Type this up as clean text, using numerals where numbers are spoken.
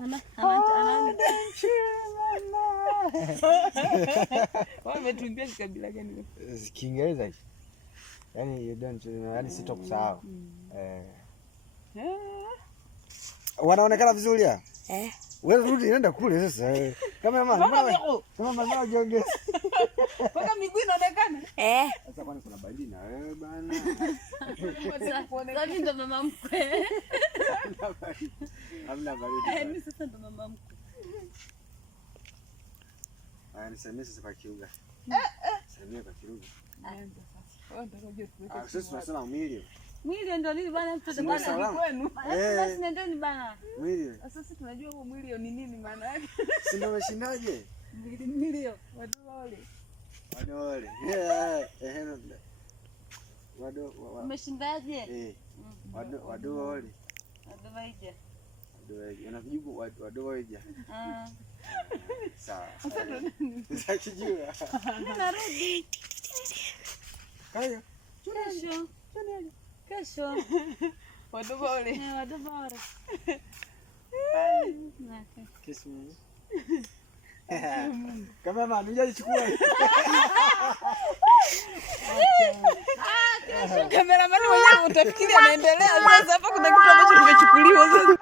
Ana. Wametuimbia kabila gani? Kiingereza hicho. Yaani you don't yaani sitokusahau. Wanaonekana vizuri ya? Wewe rudi nenda kule sasa. Kama mama jiongeze. Paka miguu inaonekana. Sasa kwani kuna baridi na wewe bana? Sasa ndo mama mkwe. Hamna baridi. Mimi sasa ndo mama mkwe. Nisamee sasa kwa kiuga. Samia kwa kiuga. Sasa tunasema mwili. Mwili ndio nini bana mtoto bana kwenu. Basi nendeni bana. Mwili. Sasa sisi tunajua huo mwili ni nini maana yake. Si ndio umeshindaje? Mwili wadole. Umeshindaje? Wadole. Wadovaija. Unajibu wadovaija. Sawa. Sasa kijua. Narudi. Kaya. Kesho. Wadole. Wadole. Kisu. Kama mama unajachukua. Kameraman mwenyewe utafikiri anaendelea sasa hapa kuna kitu ambacho kimechukuliwa sasa.